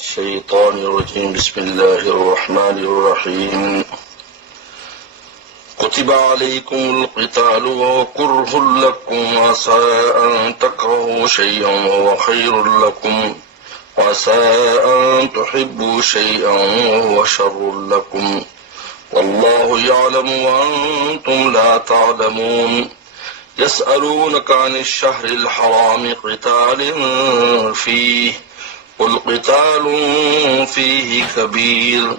الشيطان الرجيم. بسم الله الرحمن الرحيم. كتب عليكم القتال وهو كره لكم وعسى أن تكرهوا شيئا وهو خير لكم وعسى أن تحبوا شيئا وهو شر لكم والله يعلم وأنتم لا تعلمون. يسألونك عن الشهر الحرام قتال فيه قل قتال فيه كبير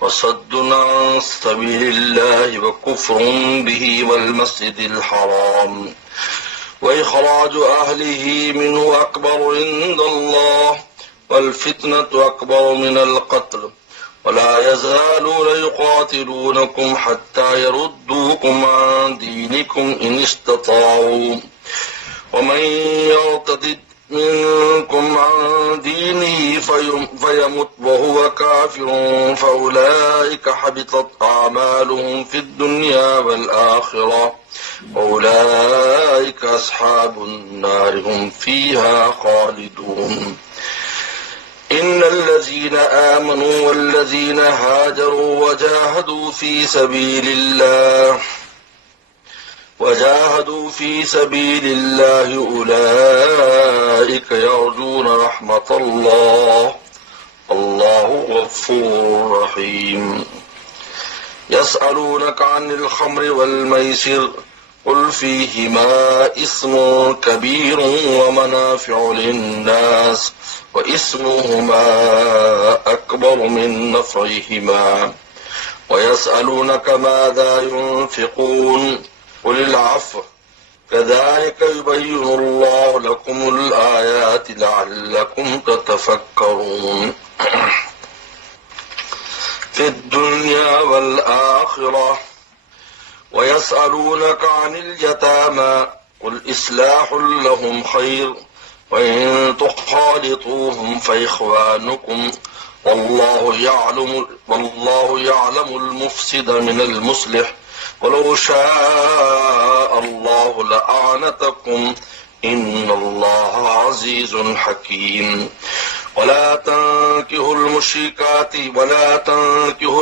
وصد عن سبيل الله وكفر به والمسجد الحرام وإخراج أهله منه أكبر عند الله والفتنة أكبر من القتل ولا يزالون يقاتلونكم حتى يردوكم عن دينكم إن استطاعوا ومن يرتد منكم عن دينه فيمت وهو كافر فأولئك حبطت أعمالهم في الدنيا والآخرة وأولئك أصحاب النار هم فيها خالدون. إن الذين آمنوا والذين هاجروا وجاهدوا في سبيل الله أولئك يرجون رحمة الله الله غفور رحيم. يسألونك عن الخمر والميسر قل فيهما إثم كبير ومنافع للناس وإثمهما أكبر من نفعهما ويسألونك ماذا ينفقون قل العفو كذلك يبين الله لكم الآيات لعلكم تتفكرون. في الدنيا والآخرة. ويسألونك عن اليتامى قل إصلاح لهم خير وإن تخالطوهم فإخوانكم والله يعلم المفسد من المصلح ولو شاء الله لأعنتكم إن الله عزيز حكيم. ولا تنكحوا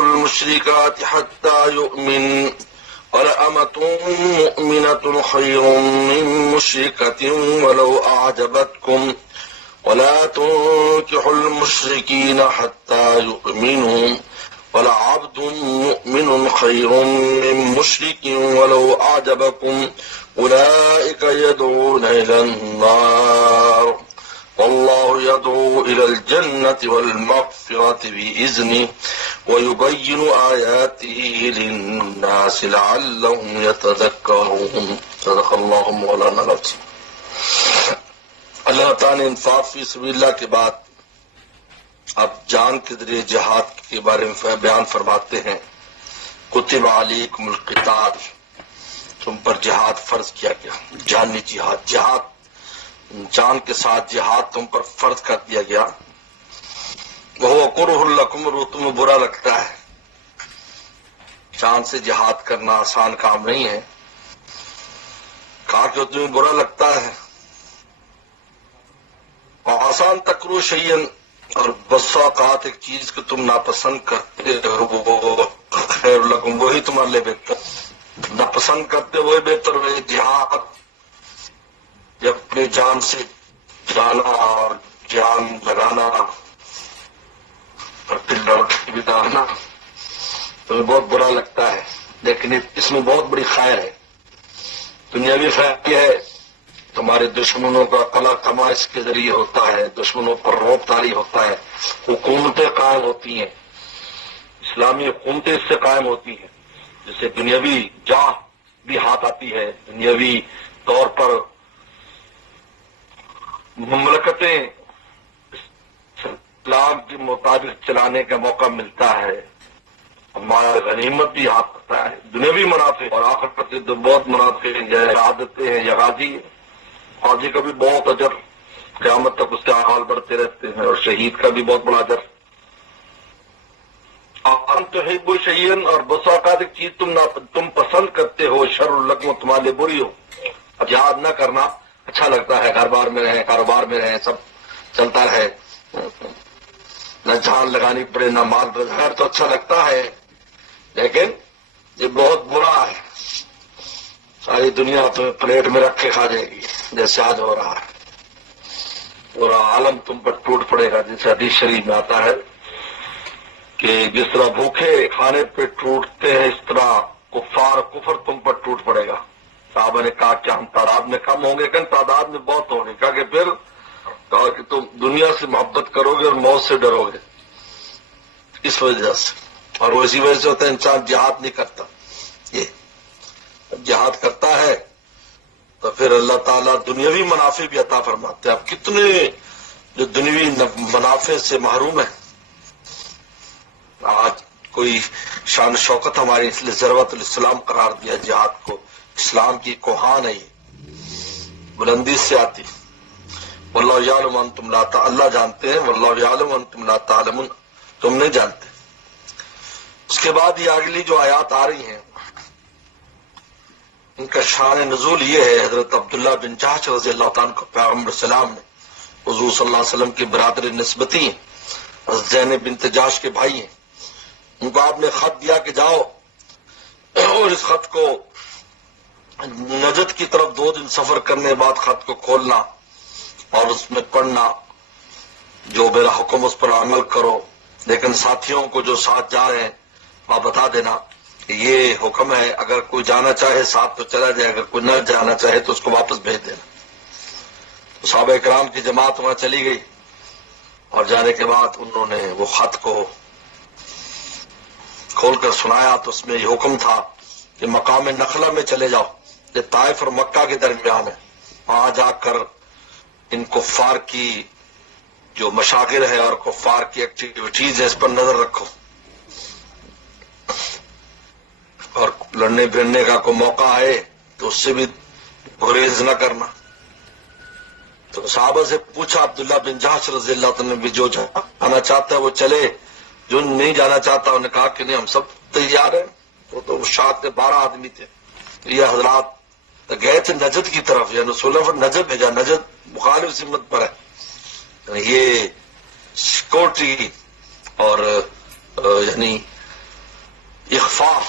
المشركات حتى يؤمن ولأمة مؤمنة خير من مشركة ولو أعجبتكم ولا تنكحوا المشركين حتى يؤمنوا ولعبد مؤمن خير من مشرك ولو أعجبكم أولئك يدعون إلى النار والله يدعو إلى الجنة والمغفرة بإذنه ويبين آياته للناس لعلهم يتذكرون. صدق اللہ مولانا العظیم. اللہ تعالیٰ نے انفاق فی سبیل اللہ کے بعد اب جان کے ذریعے جہاد کے بارے میں بیان فرماتے ہیں. کتب علیکم القتال، تم پر جہاد فرض کیا گیا. جانی جہاد جان کے ساتھ جہاد تم پر فرض کر دیا گیا. وہ کرہ لکم، وہ تمہیں برا لگتا ہے. جان سے جہاد کرنا آسان کام نہیں ہے. کہا کہ تمہیں برا لگتا ہے. اور آسان تکرو شیئن، اور بس اوقات ایک چیز کو تم ناپسند کرتے ہو وہ خیر لکم، وہی تمہارے لیے بہتر. ناپسند کرتے وہی بہتر ہے. جہاد جب اپنی جان سے جانا اور جان لگانا اور پھر لوٹ کے بھی آنا تمہیں بہت برا لگتا ہے، لیکن اس میں بہت بڑی خیر ہے. دنیاوی خیر یہ ہے تمہارے دشمنوں کا قلع کما اس کے ذریعے ہوتا ہے، دشمنوں پر روب طاری ہوتا ہے، حکومتیں قائم ہوتی ہیں، اسلامی حکومتیں اس سے قائم ہوتی ہیں، جس سے دنیاوی جاہ بھی ہاتھ آتی ہے. دنیاوی طور پر مملکتیں اسلام کے مطابق چلانے کا موقع ملتا ہے. ہمارا غنیمت بھی ہاتھ آتا ہے. دنیاوی منافع اور آخرت سے بہت منافع ہیں. عادتیں ہیں یا غازی حاجی کا بھی بہت اجر، قیامت تک اس کے اعمال بڑھتے رہتے ہیں، اور شہید کا بھی بہت بڑا اجر. ان تحبوا شیئا، اور بس اوقات ایک چیز تم پسند کرتے ہو شر لکم، تمہارے لیے بری ہو. جہاد نہ کرنا اچھا لگتا ہے، گھر بار میں رہیں، کاروبار میں رہیں، سب چلتا رہے. نہ جان لگانی پڑے نہ مال بظاہر تو اچھا لگتا ہے، لیکن یہ بہت برا ہے. ساری دنیا تمہیں پلیٹ میں رکھ کے کھا جائے گی جیسے آج ہو رہا ہے. پورا عالم تم پر ٹوٹ پڑے گا، جیسے حدیث شریف میں آتا ہے کہ جس طرح بھوکے کھانے پہ ٹوٹتے ہیں اس طرح کفر تم پر ٹوٹ پڑے گا. صحابہ نے کہا کہ ہم تعداد میں کم ہوں گے، کہ تعداد میں بہت ہوں گے. کہا کہ پھر کہا کہ تم دنیا سے محبت کرو گے اور موت سے ڈرو گے. اس وجہ سے، اور وہ اسی وجہ سے ہوتا ہے انسان جہاد نہیں کرتا. یہ جہاد کرتا ہے تو پھر اللہ تعالیٰ دنیاوی منافع بھی عطا فرماتے ہیں. اب کتنے جو دنیوی منافع سے محروم ہیں. آج کوئی شان شوکت ہماری، اس لیے ضرورت الاسلام قرار دیا جہاد کو. اسلام کی کوہان ہے، یہ بلندی سے آتی. واللہ یعلم انتم لا تعلمون، اللہ جانتے ہیں. واللہ یعلم انتم لا تعلمون، تم نہیں جانتے. اس کے بعد یہ اگلی جو آیات آ رہی ہیں ان کا شان نزول یہ ہے. حضرت عبداللہ بن جحش رضی اللہ تعالیٰ کو پیغمبر السلام نے، حضور صلی اللہ علیہ وسلم کی برادر نسبتی ہیں، حضرت زینب بنت جحش کے بھائی ہیں. ان کو آپ نے خط دیا کہ جاؤ اور اس خط کو نجد کی طرف 2 دن سفر کرنے بعد خط کو کھولنا اور اس میں پڑھنا، جو میرا حکم اس پر عمل کرو. لیکن ساتھیوں کو جو ساتھ جا رہے ہیں آپ بتا دینا کہ یہ حکم ہے، اگر کوئی جانا چاہے ساتھ تو چلا جائے، اگر کوئی نہ جانا چاہے تو اس کو واپس بھیج دینا. تو صحابہ اکرام کی جماعت وہاں چلی گئی اور جانے کے بعد انہوں نے وہ خط کو کھول کر سنایا تو اس میں یہ حکم تھا کہ مقام نخلا میں چلے جاؤ، یہ طائف اور مکہ کے درمیان ہے. وہاں جا کر ان کفار کی جو مشاغل ہے اور کفار کی ایکٹیویٹیز ہے اس پر نظر رکھو، اور لڑنے پھرنے کا کوئی موقع آئے تو اس سے بھی گریز نہ کرنا. تو صحابہ سے پوچھا، عبداللہ بن جحش رضی اللہ عنہ نے بھی جو جانا چاہتا ہے وہ چلے، جو نہیں جانا چاہتا انہوں نے کہا کہ نہیں ہم سب تیار ہیں. وہ تو شاید 12 آدمی تھے. یہ حضرات گئے تھے نجد کی طرف، یعنی رسول اللہ نجد بھیجا. نجد مخالف سمت پر ہے. یہ سیکورٹی اور یعنی اخفاء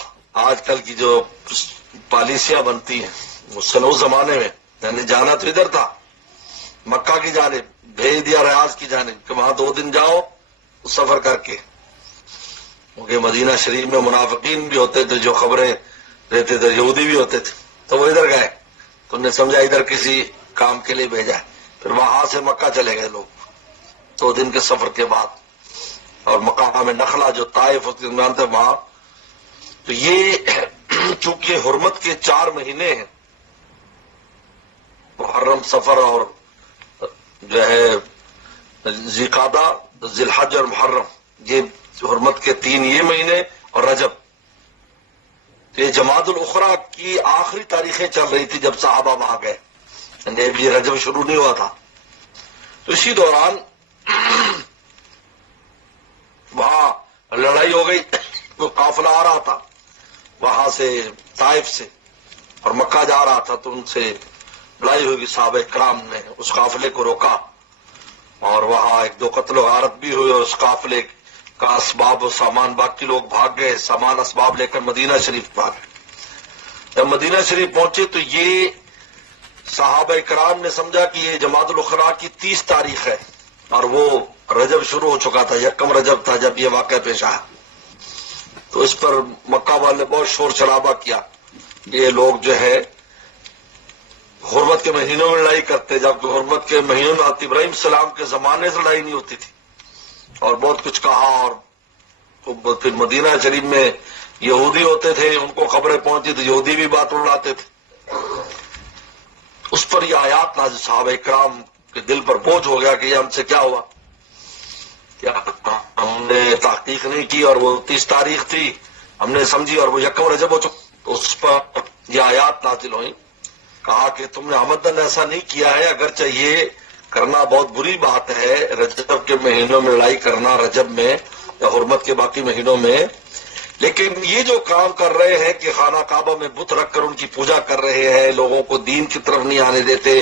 آج کل کی جو پالیسیاں بنتی ہیں وہ سلو زمانے میں، یعنی جانا تو ادھر تھا مکہ کی جانب، بھیج دیا ریاض کی جانب کہ وہاں 2 دن جاؤ سفر کر کے. کیونکہ مدینہ شریف میں منافقین بھی ہوتے تھے جو خبریں رہتے تھے، یہودی بھی ہوتے تھے، تو وہ ادھر گئے تو انہیں سمجھا ادھر کسی کام کے لیے بھیجا ہے. پھر وہاں سے مکہ چلے گئے لوگ 2 دن کے سفر کے بعد، اور مقام نخلا جو طائف اس کے درمیان تھے وہاں. تو یہ چونکہ حرمت کے 4 مہینے ہیں، محرم، سفر اور جو ہے ذی-قعدہ، ذی الحج اور محرم، یہ حرمت کے 3 یہ مہینے اور رجب. یہ جمادی الاخری کی آخری تاریخیں چل رہی تھی جب صحابہ وہاں گئے، یعنی یہ رجب شروع نہیں ہوا تھا. تو اسی دوران وہاں لڑائی ہو گئی. وہ قافلہ آ رہا تھا وہاں سے طائف سے اور مکہ جا رہا تھا، تو ان سے لڑائی ہوگی. صحابہ کرام نے اس قافلے کو روکا اور وہاں 1-2 قتل و غارت بھی ہوئی، اور اس قافلے کا اسباب و سامان، باقی لوگ بھاگ گئے، سامان اسباب لے کر مدینہ شریف بھاگ گئے. جب مدینہ شریف پہنچے تو یہ صحابہ کرام نے سمجھا کہ یہ جمادی الاخری کی 30 تاریخ ہے، اور وہ رجب شروع ہو چکا تھا، 1 رجب تھا جب یہ واقعہ پیش آیا. تو اس پر مکہ والے نے بہت شور شرابہ کیا. یہ لوگ جو ہے حرمت کے مہینوں میں لڑائی کرتے، جبکہ حرمت کے مہینوں میں ابراہیم السلام کے زمانے سے لڑائی نہیں ہوتی تھی، اور بہت کچھ کہا. اور پھر مدینہ شریف میں یہودی ہوتے تھے، ان کو خبریں پہنچی تو یہودی بھی بات اڑاتے تھے. اس پر یہ آیات نازل، صحابہ اکرام کے دل پر بوجھ ہو گیا کہ یہ ہم سے کیا ہوا، کیا ہم نے تحقیق نہیں کی اور وہ 30 تاریخ تھی ہم نے سمجھی اور وہ 1 رجب ہو چکا. اس پر یہ آیات نازل ہوئی، کہا کہ تم نے عمدن ایسا نہیں کیا ہے، اگرچہ یہ کرنا بہت بری بات ہے، رجب کے مہینوں میں لڑائی کرنا، رجب میں یا حرمت کے باقی مہینوں میں، لیکن یہ جو کام کر رہے ہیں کہ خانہ کعبہ میں بت رکھ کر ان کی پوجا کر رہے ہیں، لوگوں کو دین کی طرف نہیں آنے دیتے،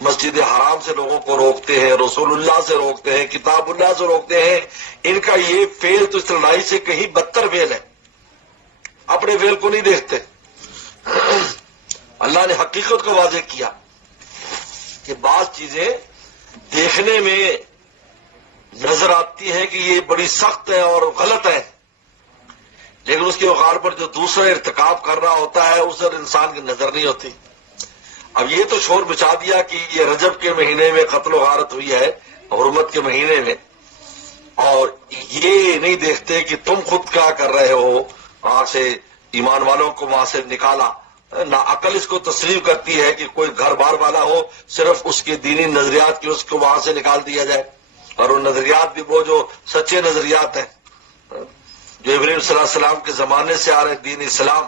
مسجد حرام سے لوگوں کو روکتے ہیں، رسول اللہ سے روکتے ہیں، کتاب اللہ سے روکتے ہیں، ان کا یہ فعل تو اس لڑائی سے کہیں بدتر فعل ہے۔ اپنے فعل کو نہیں دیکھتے۔ اللہ نے حقیقت کو واضح کیا کہ بعض چیزیں دیکھنے میں نظر آتی ہیں کہ یہ بڑی سخت ہے اور غلط ہے، لیکن اس کے وقار پر جو دوسرا ارتکاب کر رہا ہوتا ہے اس پر انسان کی نظر نہیں ہوتی۔ اب یہ تو شور بچا دیا کہ یہ رجب کے مہینے میں قتل و غارت ہوئی ہے، حرمت کے مہینے میں، اور یہ نہیں دیکھتے کہ تم خود کیا کر رہے ہو، وہاں سے ایمان والوں کو وہاں سے نکالا۔ نہ عقل اس کو تسلیم کرتی ہے کہ کوئی گھر بار والا ہو، صرف اس کے دینی نظریات کی اس کو وہاں سے نکال دیا جائے، اور وہ نظریات بھی وہ جو سچے نظریات ہیں جو ابراہیم صلی اللہ علیہ وسلم کے زمانے سے آ رہے دین اسلام،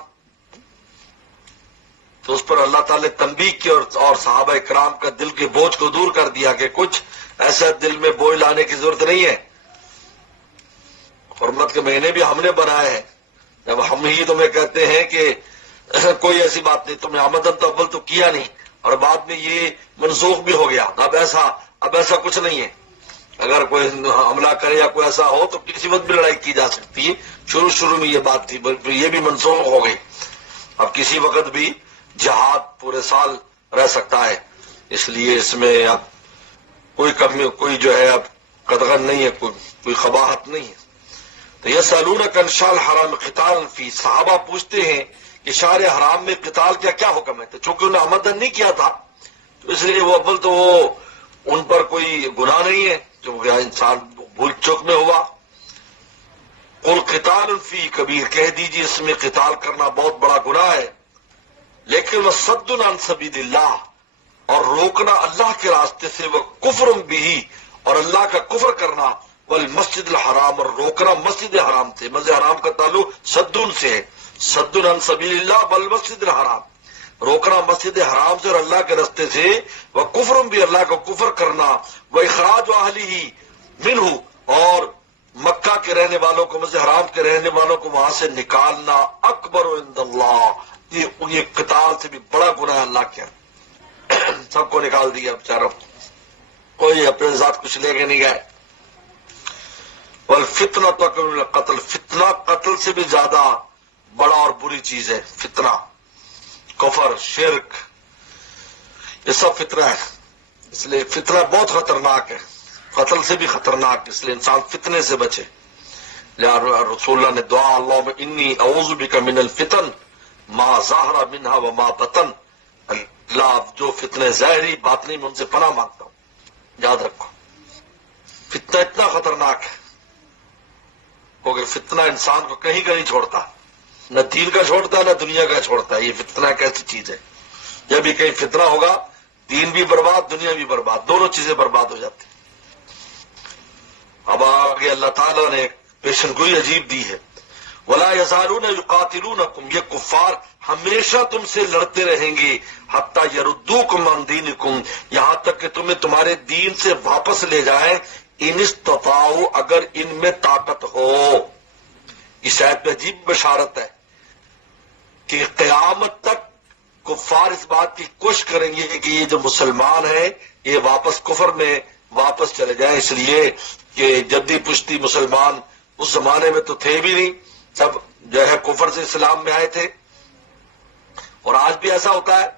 تو اس پر اللہ تعالی تنبیہ کی اور صحابہ کرام کا دل کے بوجھ کو دور کر دیا کہ کچھ ایسا دل میں بوجھ لانے کی ضرورت نہیں ہے۔ حرمت کے مہینے بھی ہم نے بنائے ہیں، جب ہم ہی تمہیں کہتے ہیں کہ کوئی ایسی بات نہیں، تم نے آمدن تو اول تو کیا نہیں، اور بعد میں یہ منسوخ بھی ہو گیا، اب ایسا کچھ نہیں ہے۔ اگر کوئی حملہ کرے یا کوئی ایسا ہو تو کسی وقت بھی لڑائی کی جا سکتی ہے، شروع میں یہ بات تھی، یہ بھی منسوخ ہو گئی۔ اب کسی وقت بھی جہاد پورے سال رہ سکتا ہے، اس لیے اس میں اب کوئی کمی، کوئی جو ہے اب قدغن نہیں ہے، کوئی قباحت نہیں ہے۔ تو یسألونک عن الشہر الحرام قتال فی، صحابہ پوچھتے ہیں کہ شہر حرام میں قتال کیا حکم ہے؟ تو چونکہ انہوں نے آمدن نہیں کیا تھا تو اس لیے وہ اول تو وہ ان پر کوئی گناہ نہیں ہے، جو انسان بھول چوک میں ہوا۔ قل قتال فی کبیر، کہہ دیجیے اس میں قتال کرنا بہت بڑا گناہ ہے، لیکن وصد عن سبیل اللہ، اور روکنا اللہ کے راستے سے، وہ کفر بھی، اور اللہ کا کفر کرنا، والمسجد الحرام، اور روکنا مسجد حرام سے۔ مسجد حرام کا تعلق صدن سے ہے، صد عن سبیل اللہ والمسجد الحرام، روکنا مسجد حرام سے اور اللہ کے راستے سے، وہ کفر بھی، اللہ کا کفر کرنا، وہ اخراج اہلہ منہ، اور مکہ کے رہنے والوں کو، مسجد حرام کے رہنے والوں کو وہاں سے نکالنا، اکبر عند اللہ، یہ قتال سے بھی بڑا گناہ ہے اللہ کے۔ سب کو نکال دیا بیچاروں، کوئی اپنے ساتھ کچھ لے کے نہیں گئے۔ والفتنہ اکبر من القتل، فتنہ قتل سے بھی زیادہ بڑا اور بری چیز ہے فتنہ، کفر، شرک، یہ سب فتنہ ہے۔ اس لیے فتنہ بہت خطرناک ہے، قتل سے بھی خطرناک، اس لیے انسان فتنے سے بچے۔ رسول اللہ نے دعا، اللہم انی اعوذ بک من الفتن ما ظاہر منہا وما بطن، اللہ جو فتنے ظاہری باطنی میں ان سے پناہ مانگتا ہوں۔ یاد رکھو فتنہ اتنا خطرناک ہے کیونکہ فتنہ انسان کو کہیں کا نہیں چھوڑتا، نہ دین کا چھوڑتا ہے نہ دنیا کا چھوڑتا ہے۔ یہ فتنہ ایک ایسی چیز ہے، جب بھی کہیں فتنہ ہوگا دین بھی برباد، دنیا بھی برباد، دونوں چیزیں برباد ہو جاتی ہیں۔ اب آگے اللہ تعالیٰ نے پیشن گوئی عجیب دی ہے، وَلَا يَزَالُونَ يُقَاتِلُونَكُمْ، یہ کفار ہمیشہ تم سے لڑتے رہیں گے، حَتَّى يَرُدُّوكُمْ عَنْ دِينِكُمْ، یہاں تک کہ تمہیں تمہارے دین سے واپس لے جائیں، اِنِ اسْتَطَاعُوا، اگر ان میں طاقت ہو۔ اس آیت میں عجیب بشارت ہے کہ قیامت تک کفار اس بات کی کوشش کریں گے کہ یہ جو مسلمان ہیں یہ واپس کفر میں واپس چلے جائیں، اس لیے کہ جدی پشتی مسلمان اس زمانے میں تو تھے بھی نہیں، سب جو ہے کفر سے اسلام میں آئے تھے، اور آج بھی ایسا ہوتا ہے،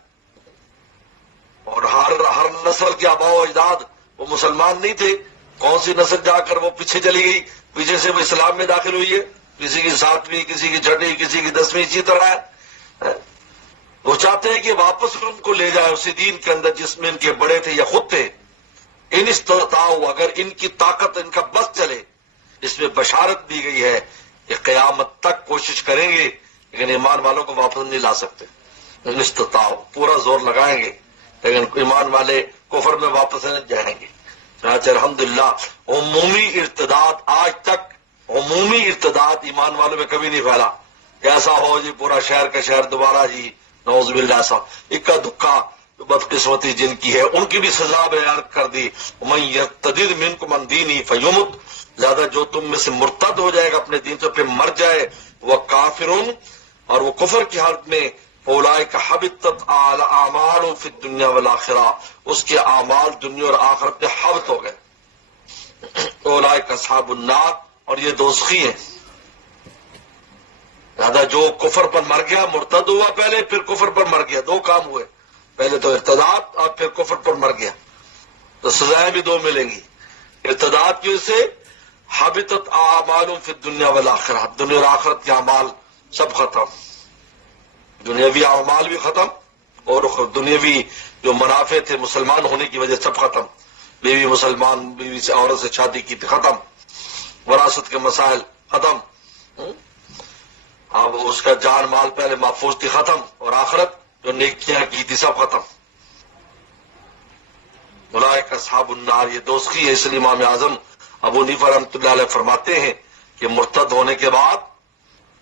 اور ہر نسل کے آباء و اجداد وہ مسلمان نہیں تھے، کون سی نسل جا کر وہ پیچھے چلی گئی، پیچھے سے وہ اسلام میں داخل ہوئی ہے، کسی کی 7ویں، کسی کی 6ٹھی، کسی کی 10ویں، اسی طرح ہے۔ وہ چاہتے ہیں کہ واپس ان کو لے جائے اسی دین کے اندر جس میں ان کے بڑے تھے یا خود تھے۔ ان استطاعوا، اگر ان کی طاقت، ان کا بس چلے، اس میں بشارت دی گئی ہے کہ قیامت تک کوشش کریں گے لیکن ایمان والوں کو واپس نہیں لا سکتے۔ ان استطاعوا، پورا زور لگائیں گے لیکن ایمان والے کفر میں واپس نہیں جائیں گے۔ چنانچہ الحمدللہ عمومی ارتداد آج تک، عمومی ارتداد ایمان والوں میں کبھی نہیں پھیلا کہ ایسا ہو جی پورا شہر کا شہر دوبارہ جی، نعوذ باللہ، ایسا اکا دکا بدقسمتی جن کی ہے ان کی بھی سزا بیان کر دی۔ من یرتد منکم عن دینہ فیمت، لہذا جو تم میں سے مرتد ہو جائے گا اپنے دین سے پھر مر جائے وہ کافرون اور وہ کفر کی حالت میں اولئک حبطت اعمالهم فی الدنیا والآخرہ اس کے اعمال دنیا اور آخرت میں حبط ہو گئے. اولئک اصحاب النار اور یہ دوزخی ہیں. لہذا جو کفر پر مر گیا مرتد ہوا پہلے پھر کفر پر مر گیا دو کام ہوئے پہلے تو ارتداد اور پھر کفر پر مر گیا تو سزائیں بھی دو ملیں گی. ارتداد کی وجہ سے حبطت اعمالهم فی الدنیا والآخرہ دنیا اور آخرت کے اعمال سب ختم دنیاوی اعمال بھی ختم اور دنیاوی جو منافع تھے مسلمان ہونے کی وجہ سب ختم. بیوی مسلمان بیوی سے عورت سے شادی کی تھی ختم وراثت کے مسائل ختم اب اس کا جان مال پہلے محفوظ تھی ختم اور آخرت جو نیکیاں کی تھی سب ختم. اولئک اصحاب النار یہ دوزخی ہے. اس لیے امام اعظم ابو حنیفہ رحمۃ اللہ علیہ فرماتے ہیں کہ مرتد ہونے کے بعد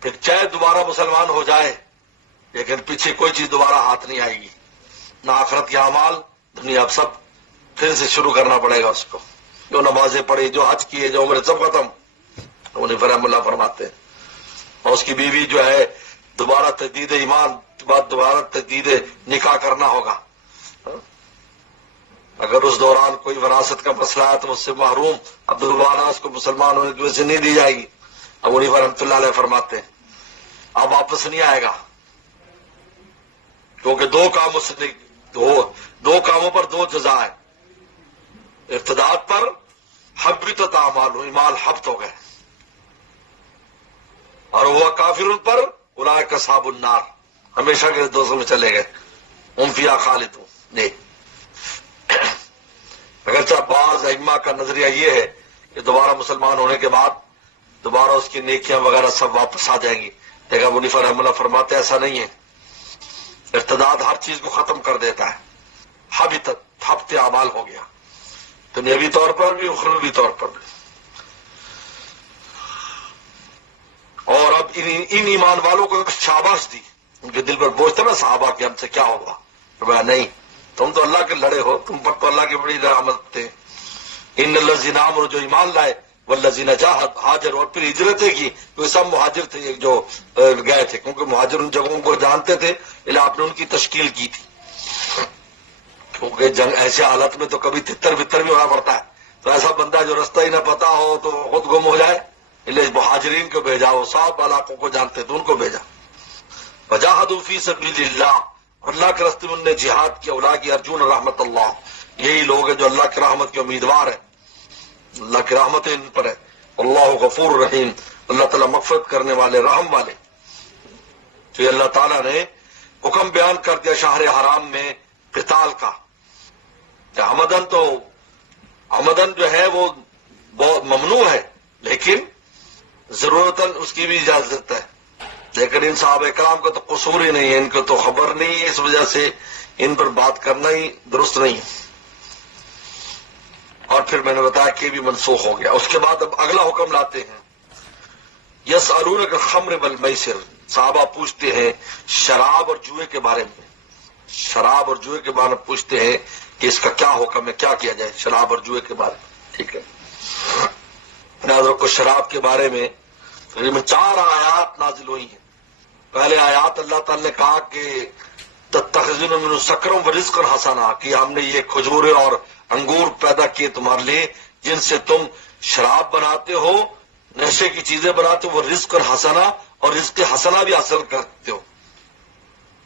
پھر چاہے دوبارہ مسلمان ہو جائے لیکن پیچھے کوئی چیز دوبارہ ہاتھ نہیں آئے گی نہ آخرت کے اعمال دنیا اب سب پھر سے شروع کرنا پڑے گا اس کو. جو نمازیں پڑھی جو حج کیے جو عمریں سب ختم ابو حنیفہ رحمۃ اللہ فرماتے ہیں. اور اس کی بیوی جو ہے دوبارہ تجدید ایمان بعد دوبارہ تجدید نکاح کرنا ہوگا. اگر اس دوران کوئی وراثت کا مسئلہ ہے تو اس سے محروم اب دوبارہ اس کو مسلمان ہونے کی وجہ سے نہیں دی جائے گی. ابو حنیفہ رحمۃ اللہ علیہ فرماتے ہیں اب واپس نہیں آئے گا کیونکہ دو کاموں پر دو جزا ہے. ارتداد پر حبطت اعمالهم ایمان حبط ہو گئے اور وہ کافرون پر اولئک اصحاب النار ہمیشہ کے دوزخ میں چلے گئے ہم فیہا خالدون. نہیں اگرچہ بعض ائمہ کا نظریہ یہ ہے کہ دوبارہ مسلمان ہونے کے بعد دوبارہ اس کی نیکیاں وغیرہ سب واپس آ جائیں گی لیکن ابو حنیفہ رحمۃ اللہ فرماتے ایسا نہیں ہے. ارتداد ہر چیز کو ختم کر دیتا ہے. حبط اعمال ہو گیا دنیاوی طور پر بھی اخروی طور پر بھی. اور اب ان ایمان والوں کو ایک شاباش دی ان کے دل پر بوجھ تھا نا صحابہ کہ ہم سے کیا ہوگا فرمایا نہیں تم تو اللہ کے لڑے ہو تم پر تو اللہ کی بڑی رحمت تھے. ان الذین آمنوا جو ایمان لائے والذین جاہدوا ہاجر اور پھر ہجرتیں کی وہ سب مہاجر تھے جو گئے تھے کیونکہ مہاجر ان جگہوں کو جانتے تھے اللہ آپ نے ان کی تشکیل کی تھی کیونکہ جنگ ایسے حالت میں تو کبھی تتر بتر بھی ہونا پڑتا ہے تو ایسا بندہ جو رستہ ہی نہ پتا ہو تو خود گم ہو جائے اللہ مہاجرین کو بھیجا وہ سب علاقوں کو جانتے تھے ان کو بھیجا. وجاہدوا فی سبیل اللہ اللہ کے راستے میں انہوں نے جہاد کیا. اولئک یرجون رحمت اللہ یہی لوگ ہیں جو اللہ کی رحمت کے امیدوار ہیں اللہ کی رحمت ان پر ہے. اللہ غفور رحیم اللہ تعالیٰ مغفرت کرنے والے رحم والے. تو یہ اللہ تعالیٰ نے حکم بیان کر دیا شہر حرام میں قتال کا. عمدن جو ہے وہ بہت ممنوع ہے لیکن ضرورتاً اس کی بھی اجازت ہے لیکن ان صحابہ کرام کا تو قصور ہی نہیں ہے ان کو تو خبر نہیں ہے اس وجہ سے ان پر بات کرنا ہی درست نہیں ہے. اور پھر میں نے بتایا کہ بھی منسوخ ہو گیا. اس کے بعد اب اگلا حکم لاتے ہیں یسألونک الخمر والمیسر صحابہ پوچھتے ہیں شراب اور جوئے کے بارے میں. شراب اور جوئے کے بارے میں پوچھتے ہیں کہ اس کا کیا حکم ہے کیا کیا جائے شراب اور جوئے کے بارے میں. ٹھیک ہے کو شراب کے بارے میں تقریباً 4 آیات نازل ہوئی ہیں. پہلے آیات اللہ تعالی نے کہا کہ تتخذون من سکرم ورزقا حسنا کہ ہم نے یہ کھجوریں اور انگور پیدا کیے تمہارے لیے جن سے تم شراب بناتے ہو نشے کی چیزیں بناتے ہو وہ رزق حسنا اور رزق حسنا بھی حاصل کرتے ہو.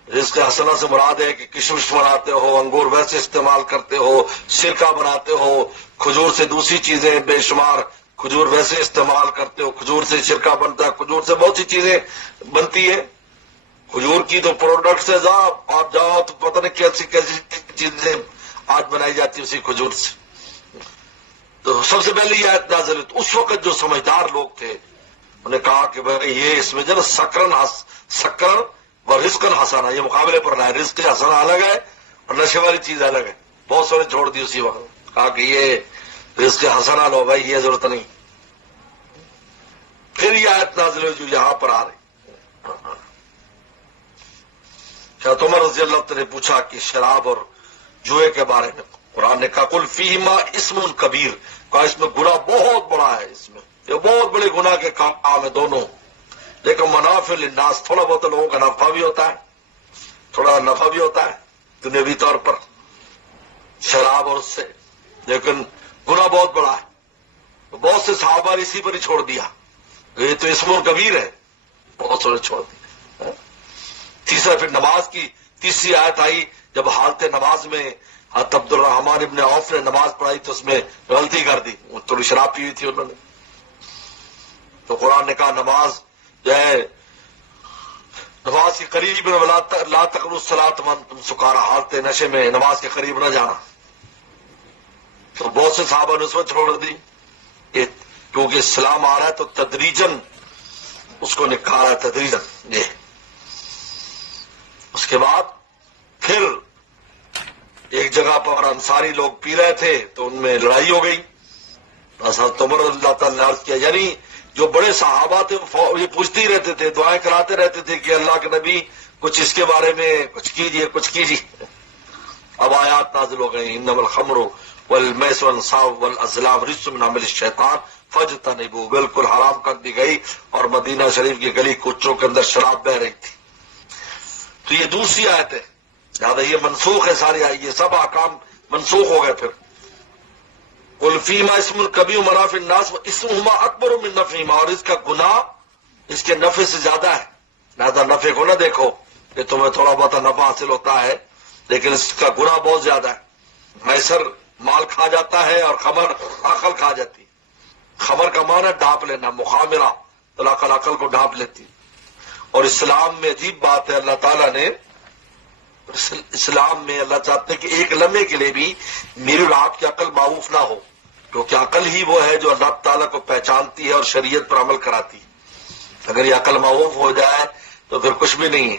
رزق حسنا سے مراد ہے کہ کشمش بناتے ہو انگور ویسے استعمال کرتے ہو سرکہ بناتے ہو کھجور سے دوسری چیزیں بے شمار کھجور ویسے استعمال کرتے ہو کھجور سے سرکہ بنتا ہے کھجور سے بہت سی چیزیں بنتی ہے. کھجور کی تو پروڈکٹس ہے آپ جاؤ تو پتہ نہیں کیسی کیسی چیزیں آج بنائی جاتی اسی کھجور سے. تو سب سے پہلے یہ آیت نازل ہوئی اس وقت جو سمجھدار لوگ تھے انہوں نے کہا کہ بھائی یہ اس میں جو نا سکرن و رزقن حسنا یہ مقابلے پر نہ ہے. رزق حسنا الگ ہے اور نشے والی چیز الگ ہے. بہت سارے چھوڑ دی اسی وقت کہا کہ یہ رزق حسنا لو بھائی یہ ضرورت نہیں. پھر یہ آیت نازل ہوئی جو یہاں پر آ رہی. حضرت عمر رضی اللہ عنہ نے پوچھا کہ شراب اور جوئے کے بارے میں قرآن نے کہا قل فیہما اسم کبیر، کہا اس میں گناہ بہت بڑا ہے، اس میں یہ بہت بڑے گناہ کے کام ہے دونوں، لیکن منافع للناس، تھوڑا بہت لوگوں کا نفع بھی ہوتا ہے، تھوڑا نفع بھی ہوتا ہے دنیاوی طور پر شراب اور اس سے، لیکن گناہ بہت بڑا ہے، بہت سے صحابہ نے اسی پر ہی چھوڑ دیا، یہ تو اسم کبیر ہے، بہت سارے چھوڑ دیا۔ تیسرا پھر نماز کی تیسری آیت آئی، جب حالت نماز میں حضرت عبد الرحمن ابن عوف نے نماز پڑھائی تو اس میں غلطی کر دی، وہ تھوڑی شراب پی ہوئی تھی انہوں نے، تو قرآن نے کہا نماز جو ہے نماز کے قریب لا تقربوا الصلاۃ وانتم سکارى، حالت نشے میں نماز کے قریب نہ جانا، تو بہت سے صحابہ نے اس وقت چھوڑ دی، کیونکہ اسلام آ رہا ہے تو تدریجن اس کو نکالا ہے، تدریجن یہ۔ اس کے بعد پھر ایک جگہ پر انصاری لوگ پی رہے تھے تو ان میں لڑائی ہو گئی، حضرت عمر اللہ تعالیٰ نے عرض کیا، یعنی جو بڑے صحابہ تھے یہ پوچھتے ہی رہتے تھے، دعائیں کراتے رہتے تھے کہ اللہ کے نبی کچھ اس کے بارے میں کچھ کیجئے کچھ کیجئے۔ اب آیات نازل ہو گئی، انما الخمر والمیسر والانصاب والازلام رجس من عمل الشیطان فاجتنبوہ، بالکل حرام کر دی گئی، اور مدینہ شریف کی گلی کوچوں کے اندر شراب بہ رہی تھی۔ تو یہ دوسری آیت ہے، لہٰذا یہ منسوخ ہے ساری آئی، یہ سب احکام منسوخ ہو گئے۔ پھر قل فیہما اسم کبیر ومنافع للناس واسمہما اکبر من نفعہما، اور اس کا گناہ اس کے نفع سے زیادہ ہے، لہٰذا نفع کو نہ دیکھو کہ تمہیں تھوڑا بہت نفع حاصل ہوتا ہے، لیکن اس کا گناہ بہت زیادہ ہے۔ میسر مال کھا جاتا ہے اور خمر عقل کھا جاتی، خمر کا معنی ڈھانپ لینا، مخامرہ، تو عقل کو ڈھانپ لیتی۔ اور اسلام میں عجیب بات ہے، اللہ تعالیٰ نے اسلام میں اللہ چاہتے ہیں کہ ایک لمحے کے لیے بھی میری اور آپ کی عقل معروف نہ ہو، کیونکہ عقل ہی وہ ہے جو اللہ تعالیٰ کو پہچانتی ہے اور شریعت پر عمل کراتی ہے۔ اگر یہ عقل معروف ہو جائے تو پھر کچھ بھی نہیں ہے،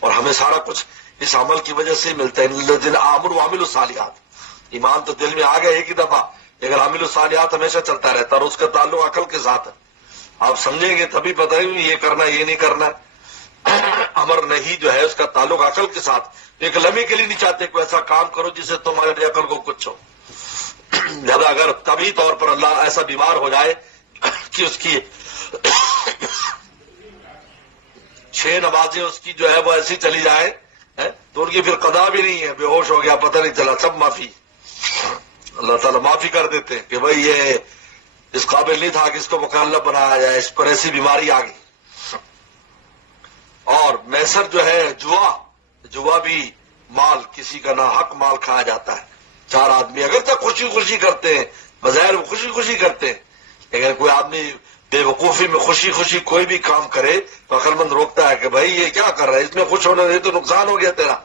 اور ہمیں سارا کچھ اس عمل کی وجہ سے ملتا ہے۔ الذین آمنوا وعملوا الصالحات، ایمان تو دل میں آ گیا ایک ہی دفعہ، لیکن عامل الصالحات ہمیشہ چلتا رہتا ہے، اور اس کا تعلق عقل کے ساتھ ہے۔ آپ سمجھیں گے تبھی پتہ ہے یہ کرنا یہ نہیں کرنا، امر نہیں جو ہے اس کا تعلق عقل کے ساتھ، ایک لمحے کے لیے نہیں چاہتے کوئی ایسا کام کرو جس سے تمہاری عقل کو کچھ ہو۔ لہذا اگر طبی طور پر اللہ ایسا بیمار ہو جائے کہ اس کی 6 نمازیں اس کی جو ہے وہ ایسی چلی جائیں تو ان کی پھر قضا بھی نہیں ہے، بے ہوش ہو گیا پتہ نہیں چلا، سب معافی، اللہ تعالیٰ معافی کر دیتے ہیں کہ بھائی یہ اس قابل نہیں تھا کہ اس کو مکلف بنایا جائے، اس پر ایسی بیماری آ گئی۔ اور میسر جو ہے جوا بھی مال، کسی کا نہ حق مال کھایا جاتا ہے۔ 4 آدمی اگر تک خوشی خوشی کرتے ہیں، بظاہر خوشی خوشی کرتے ہیں، لیکن کوئی آدمی بے وقوفی میں خوشی خوشی کوئی بھی کام کرے تو عقل مند روکتا ہے کہ بھائی یہ کیا کر رہا ہے، اس میں خوش ہونے دے تو نقصان ہو گیا تیرا۔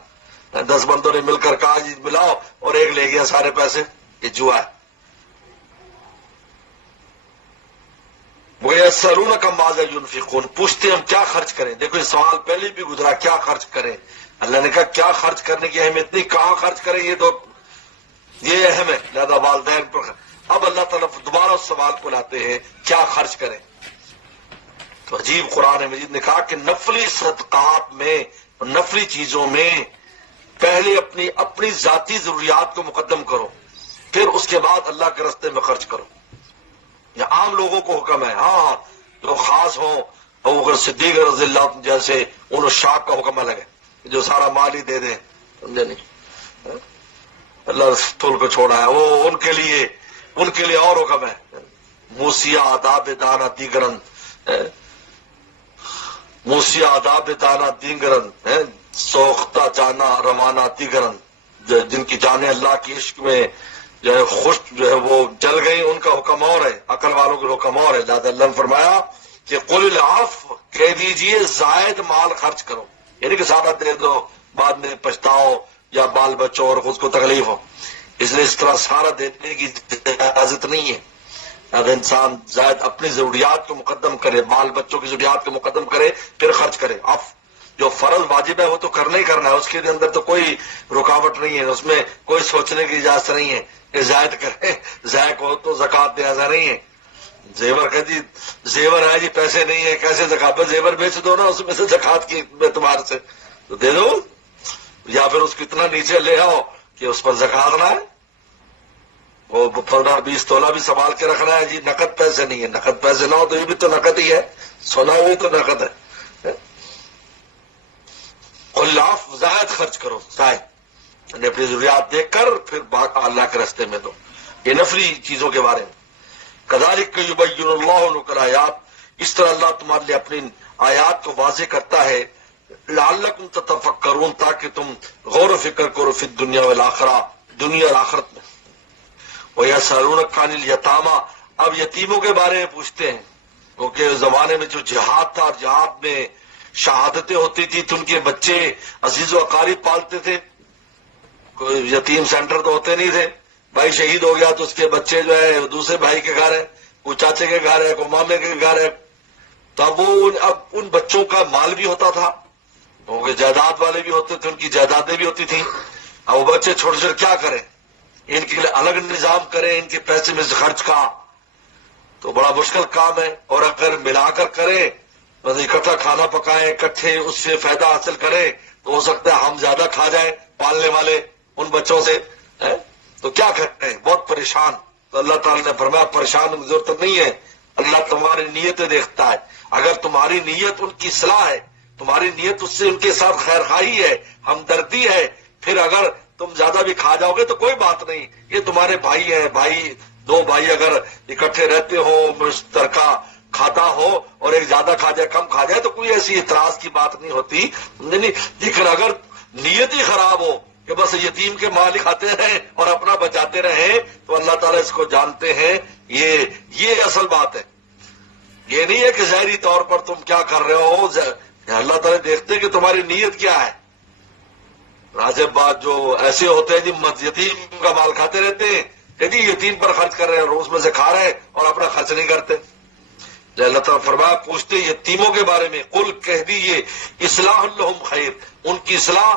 10 بندوں نے مل کر کہا جی ملاؤ اور ایک لے گیا سارے پیسے، یہ جوا ہے۔ وَيَسْأَلُونَكَ مَاذَا يُنْفِقُونَ، پوچھتے ہم کیا خرچ کریں۔ دیکھو یہ سوال پہلے بھی گزرا، کیا خرچ کریں۔ اللہ نے کہا کیا خرچ کرنے کی اہمیت نہیں، کہاں خرچ کریں یہ تو یہ اہم ہے، لہذا والدین پر۔ اب اللہ تعالیٰ دوبارہ اس سوال کو لاتے ہیں کیا خرچ کریں، تو عجیب قرآن مجید نے کہا کہ نفلی صدقات میں، نفلی چیزوں میں پہلے اپنی ذاتی ضروریات کو مقدم کرو، پھر اس کے بعد اللہ کے راستے میں خرچ کرو۔ یہ عام لوگوں کو حکم ہے، ہاں جو خاص ہوں ابو بکر صدیق رضی اللہ عنہ جیسے ان شاک کا حکم الگ ہے جو سارا مال ہی دے دیں، سمجھے نہیں، اللہ رسول کو چھوڑا ہے، وہ ان کے لیے اور حکم ہے۔ موسیٰ آداب دانا دیگرن، موسیٰ آداب دانا دیگرن، سوختہ جانا روانہ دیگرن، جن کی جانیں اللہ کی عشق میں جو ہے خوش جو ہے وہ جل گئی، ان کا حکم اور ہے، عقل والوں کا حکم اور ہے۔ لہٰذا اللہ نے فرمایا کہ قل العفو، کہہ دیجئے زائد مال خرچ کرو، یعنی کہ سارا دے دو بعد میں پچھتاؤ یا بال بچوں اور خود کو تکلیف ہو، اس لیے اس طرح سارا دینے کی اجازت نہیں ہے۔ اگر انسان زائد اپنی ضروریات کو مقدم کرے، بال بچوں کی ضروریات کو مقدم کرے، پھر خرچ کرے۔ اب جو فرض واجب ہے وہ تو کرنا ہی کرنا ہے، اس کے اندر تو کوئی رکاوٹ نہیں ہے، اس میں کوئی سوچنے کی اجازت نہیں ہے کہ زائد کرے، زائد ہو تو زکوٰۃ دے، ایسا نہیں ہے۔ زیور کہ جی زیور ہے جی پیسے نہیں ہے کیسے زکوٰۃ، زیور بیچ دو نا اس میں سے زکوٰۃ کی اعتبار سے تو دے دو، یا پھر اس کو اتنا نیچے لے آؤ کہ اس پر زکوٰۃ نہ ہے، وہ 15-20 تولہ بھی سنبھال کے رکھنا ہے جی، نقد پیسے نہیں ہے، نقد پیسے نہ ہو تو یہ بھی تو نقد ہی ہے، سونا بھی تو نقد ہے۔ خلاف زائد خرچ کرو، زائد اپنی ضروریات دیکھ کر پھر اللہ کے راستے میں دو۔ یہ نفلی چیزوں کے بارے میں۔ کذالک یبین اللہ لکم الآیات، اس طرح اللہ تمہارے لیے اپنی آیات کو واضح کرتا ہے، لعلکم تتفکرون، تاکہ تم غور و فکر کرو، فی الدنیا والآخرہ، دنیا اور آخرت میں۔ وَيَسْأَلُونَكَ عَنِ الْيَتَامَى، اب یتیموں کے بارے میں پوچھتے ہیں، کیونکہ اس زمانے میں جو جہاد تھا، جہاد میں شہادتیں ہوتی تھی تو ان کے بچے عزیز و اقارب پالتے تھے، کوئی یتیم سینٹر تو ہوتے نہیں تھے، بھائی شہید ہو گیا تو اس کے بچے جو ہے دوسرے بھائی کے گھر ہے، کوئی چاچے کے گھر ہے، کوئی مامے کے گھر ہے، تو اب ان بچوں کا مال بھی ہوتا تھا، کیونکہ جائیداد والے بھی ہوتے تھے، ان کی جائیدادیں بھی ہوتی تھیں۔ اب وہ بچے چھوٹے چھوٹے کیا کریں، ان کے لیے الگ نظام کریں، ان کے پیسے میں سے خرچ کا، تو بڑا مشکل کام ہے۔ اور اگر ملا کر کریں، بس اکٹھا کھانا پکائیں، اکٹھے اس سے فائدہ حاصل کریں، تو ہو سکتا ہے ہم زیادہ کھا جائیں پالنے والے ان بچوں سے، تو کیا کرتے ہیں، بہت پریشان۔ تو اللہ تعالیٰ نے فرمایا پریشان ہونے کی ضرورت نہیں ہے، اللہ تمہاری نیتیں دیکھتا ہے، اگر تمہاری نیت ان کی اصلاح ہے، تمہاری نیت اس سے ان کے ساتھ خیر خواہی ہے، ہمدردی ہے، پھر اگر تم زیادہ بھی کھا جاؤ گے تو کوئی بات نہیں، یہ تمہارے بھائی ہیں، بھائی دو بھائی اگر اکٹھے رہتے ہو، مشترکہ کھاتا ہو، اور ایک زیادہ کھا جائے کم کھا جائے تو کوئی ایسی اعتراض کی بات نہیں ہوتی، نہیں، لیکن اگر نیت ہی خراب ہو کہ بس یتیم کے مال کھاتے رہیں اور اپنا بچاتے رہیں، تو اللہ تعالیٰ اس کو جانتے ہیں، یہ اصل بات ہے۔ یہ نہیں ہے کہ ظاہری طور پر تم کیا کر رہے ہو، اللہ تعالیٰ دیکھتے کہ تمہاری نیت کیا ہے۔ راجب بات جو ایسے ہوتے ہیں جی یتیم کا مال کھاتے رہتے ہیں، کہ جی یتیم پر خرچ کر رہے ہیں، روز میں سے کھا رہے ہیں اور اپنا خرچ نہیں کرتے۔ اللہ تعالیٰ فرمایا پوچھتے یتیموں کے بارے میں، قل کہہ دیجیے اصلاح لہم خیر، ان کی اصلاح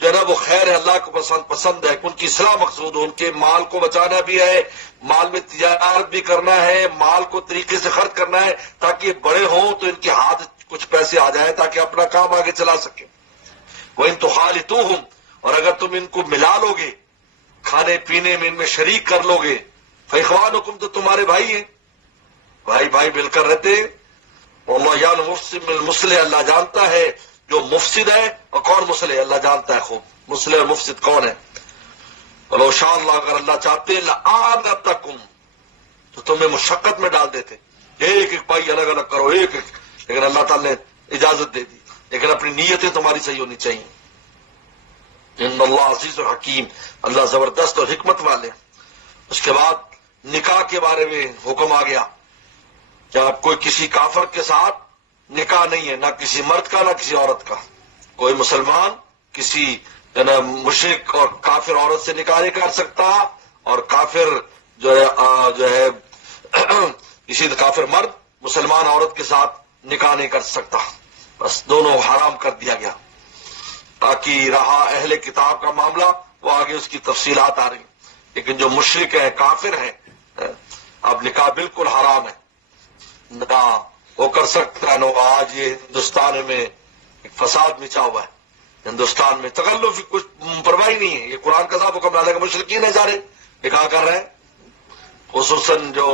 جو ہے نا وہ خیر ہے، اللہ کو پسند ہے، ان کی اصلاح مقصود ہو، ان کے مال کو بچانا بھی ہے، مال میں تجارت بھی کرنا ہے، مال کو طریقے سے خرچ کرنا ہے تاکہ بڑے ہوں تو ان کے ہاتھ کچھ پیسے آ جائیں تاکہ اپنا کام آگے چلا سکیں۔ وَإِن تُخَالِطُوهُمْ، اور اگر تم ان کو ملا لو گے، کھانے پینے میں ان میں شریک کر لو گے، فَإِخْوَانُكُمْ، تو تمہارے بھائی ہیں، بھائی مل کر رہتے ہیں۔ وَاللَّهُ يَعْلَمُ مُفْسِدَ مِنَ الْمُصْلِحِ، اللہ جانتا ہے جو مفسد ہے اور کون مصلح، اللہ جانتا ہے خوب مصلح اور مفسد کون ہے۔ وَلَوْ شَاءَ اللَّهُ، اگر اللہ چاہتے لَأَعَانَتَكُمْ، تو تمہیں مشقت میں ڈال دیتے، ایک ایک پائی الگ الگ کرو، ایک ایک، لیکن اللہ تعالیٰ نے اجازت دے دی، لیکن اپنی نیتیں تمہاری صحیح ہونی چاہیے۔ ان اللہ عزیز الحکیم، اللہ زبردست اور حکمت والے۔ اس کے بعد نکاح کے بارے میں حکم آ گیا کہ آپ کوئی کسی کافر کے ساتھ نکاح نہیں ہے، نہ کسی مرد کا نہ کسی عورت کا، کوئی مسلمان کسی مشرک اور کافر عورت سے نکاح نہیں کر سکتا، اور کافر جو ہے کسی کافر مرد مسلمان عورت کے ساتھ نکاح نہیں کر سکتا، بس دونوں حرام کر دیا گیا۔ باقی رہا اہل کتاب کا معاملہ، وہ آگے اس کی تفصیلات آ رہی ہیں، لیکن جو مشرک ہیں کافر ہیں اب نکاح بالکل حرام ہے، نہ وہ کر سکتا ہے، نہ آج یہ ہندوستان میں ایک فساد مچا ہوا ہے، ہندوستان میں تکلف کی کچھ پرواہ نہیں ہے، یہ قرآن کا صاحب حکم ڈالے گا، مشرکین ہے سارے نکاح کر رہے ہیں، خصوصاً جو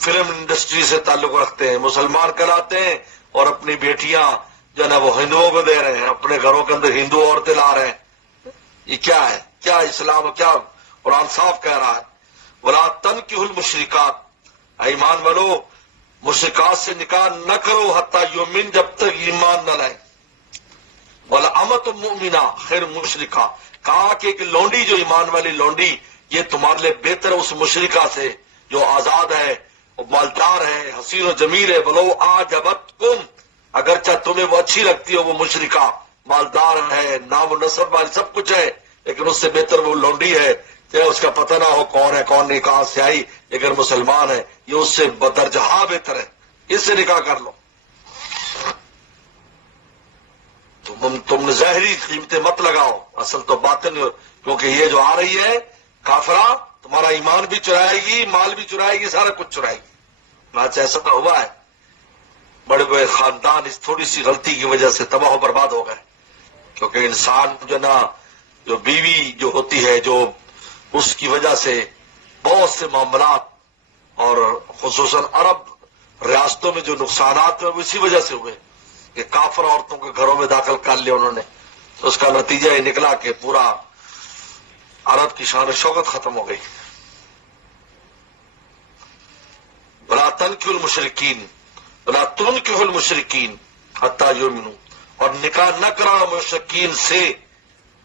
فلم انڈسٹری سے تعلق رکھتے ہیں، مسلمان کراتے ہیں اور اپنی بیٹیاں جو ہے نا وہ ہندوؤں کو دے رہے ہیں، اپنے گھروں کے اندر ہندو عورتیں لا رہے ہیں، یہ کیا ہے، کیا اسلام، کیا قرآن صاف کہہ رہا ہے، وَلَا تَنْكِحُوا الْمُشْرِكَاتِ، ایمان والو مشرکات سے نکاح نہ کرو حتیٰ یؤمن، جب تک ایمان نہ لائیں، وَلَأَمَةٌ مُؤْمِنَةٌ خَيْرٌ مِنْ مُشْرِكَةٍ، کہا کہ ایک لونڈی جو ایمان والی لونڈی یہ تمہارے لیے بہتر ہے اس مشرکہ سے جو آزاد ہے، مالدار ہے، حسین و جمیل ہے، وَلَوْ أَعْجَبَتْكُمْ، اگرچہ تمہیں وہ اچھی لگتی ہو، وہ مشرکہ مالدار ہے، نام و نسب والی سب کچھ ہے، لیکن اس سے بہتر وہ لونڈی ہے، چاہے اس کا پتہ نہ ہو کون ہے کون نہیں، کہاں سے آئی، لیکن مسلمان ہے، یہ اس سے بدرجہ بہتر ہے، اس سے نکاح کر لو۔ تم نے ظاہری قیمتیں مت لگاؤ، اصل تو باطن، کیونکہ یہ جو آ رہی ہے کافرہ تمہارا ایمان بھی چرائے گی، مال بھی چرائے گی، سارا کچھ چرائے گی۔ آج ایسا ہوا ہے، بڑے بڑے خاندان اس تھوڑی سی غلطی کی وجہ سے تباہ و برباد ہو گئے، کیونکہ انسان جو نا جو بیوی جو ہوتی ہے جو اس کی وجہ سے بہت سے معاملات اور خصوصاً عرب ریاستوں میں جو نقصانات ہوئے وہ اسی وجہ سے ہوئے کہ کافر عورتوں کے گھروں میں داخل کر لیا انہوں نے. تو اس کا نتیجہ یہ نکلا کہ پورا عرب کی شان و شوکت ختم ہو گئی. ولا تنکحوا المشرکین ولا تنکحوا المشرکین حتی یؤمنوا، اور نکاح نہ کراؤ مشرکین سے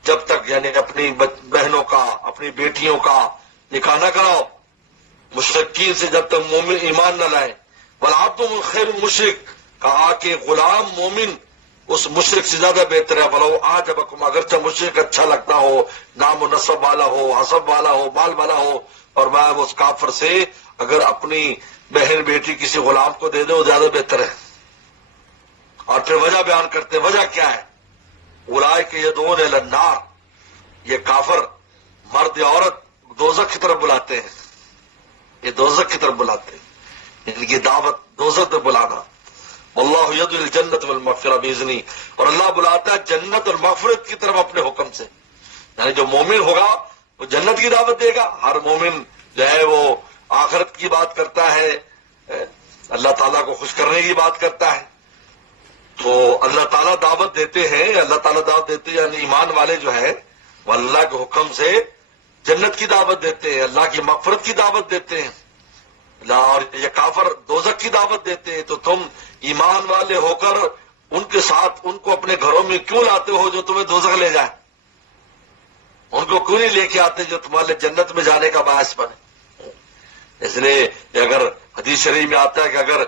جب تک، یعنی اپنی بہنوں کا اپنی بیٹیوں کا نکاح نہ کراؤ مشرکین سے جب تک مومن ایمان نہ لائیں. والعبد خیر مشرک، کہا کہ غلام مومن اس مشرک سے زیادہ بہتر ہے. ولو اعجبکم، اگرچہ مشرک اچھا لگتا ہو، نام و نسب والا ہو، حسب والا ہو، مال والا ہو، اور میں اس کافر سے اگر اپنی بہن بیٹی کسی غلام کو دے دے وہ زیادہ بہتر ہے. اور پھر وجہ بیان کرتے، وجہ کیا ہے؟ اولئک یدعون الی النار، یہ کافر مرد یا عورت دوزخ کی طرف بلاتے ہیں، یہ دوزخ کی طرف بلاتے ہیں، ان کی دعوت دوزخ تک بلانا. واللہ یدعو الی الجنۃ والمغفرۃ باذنہ، اور اللہ بلاتا ہے جنت اور مغفرت کی طرف اپنے حکم سے. یعنی جو مومن ہوگا وہ جنت کی دعوت دے گا. ہر مومن جو ہے وہ آخرت کی بات کرتا ہے، اللہ تعالیٰ کو خوش کرنے کی بات کرتا ہے. تو اللہ تعالیٰ دعوت دیتے ہیں، اللہ تعالیٰ دعوت دیتے ہیں، یعنی ایمان والے جو ہے وہ اللہ کے حکم سے جنت کی دعوت دیتے ہیں، اللہ کی مغفرت کی دعوت دیتے ہیں. اور یہ کافر دوزخ کی دعوت دیتے ہیں. تو تم ایمان والے ہو کر ان کے ساتھ ان کو اپنے گھروں میں کیوں لاتے ہو جو تمہیں دوزخ لے جائے؟ ان کو کیوں نہیں لے کے آتے جو تمہارے جنت میں جانے کا باعث بنے؟ اس لیے اگر حدیث شریف میں آتا ہے کہ اگر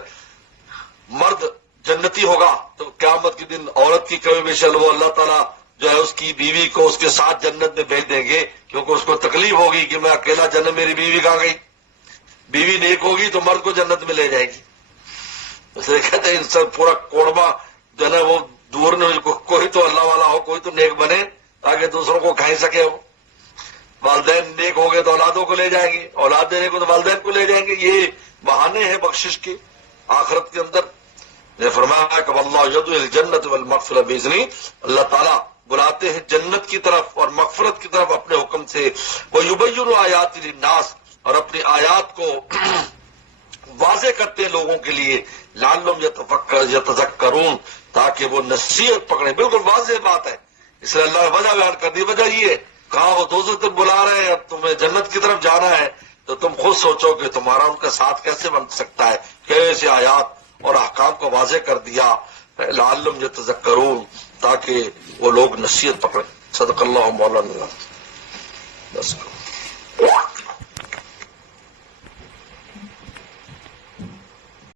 مرد جنتی ہوگا تو قیامت کے دن عورت کی کمی بیشی وہ اللہ تعالیٰ جو ہے اس کی بیوی کو اس کے ساتھ جنت میں بھیج دیں گے، کیونکہ اس کو تکلیف ہوگی کہ میں اکیلا جنت، میری بیوی کہاں گئی. بیوی نیک ہوگی تو مرد کو جنت میں لے جائے گی. اس لیے کہتے ہیں انسان پورا کوڑبا جو ہے نا وہ دور نے، کوئی تو اللہ والا ہو، کوئی تو نیک بنے تاکہ دوسروں کو کھائی سکے. ہو والدین نیک ہو گئے تو اولادوں کو لے جائیں گے، اولاد دینے کو تو والدین کو لے جائیں گے. یہ بہانے ہیں بخشش کے آخرت کے اندر. نے فرمایا کہ واللہ یدعو الی الجنۃ والمغفرۃ باذنہ، اللہ تعالیٰ بلاتے ہیں جنت کی طرف اور مغفرت کی طرف اپنے حکم سے. ویبین آیات للناس، اور اپنی آیات کو واضح کرتے ہیں لوگوں کے لیے. لعلہم یتذکرون، تاکہ وہ نصیحت پکڑیں. بالکل واضح بات ہے. اس لیے اللہ نے وجہ بیان کر دی. وجہ یہ ہے، کہاں وہ دوزخ تک بلا رہے ہیں، اب تمہیں جنت کی طرف جانا ہے تو تم خود سوچو کہ تمہارا ان کا ساتھ کیسے بن سکتا ہے. کیسے آیات اور احکام کو واضح کر دیا. لعلہم یتذکرون، تاکہ وہ لوگ نصیحت پکڑیں. صدق اللہ مولانا. بس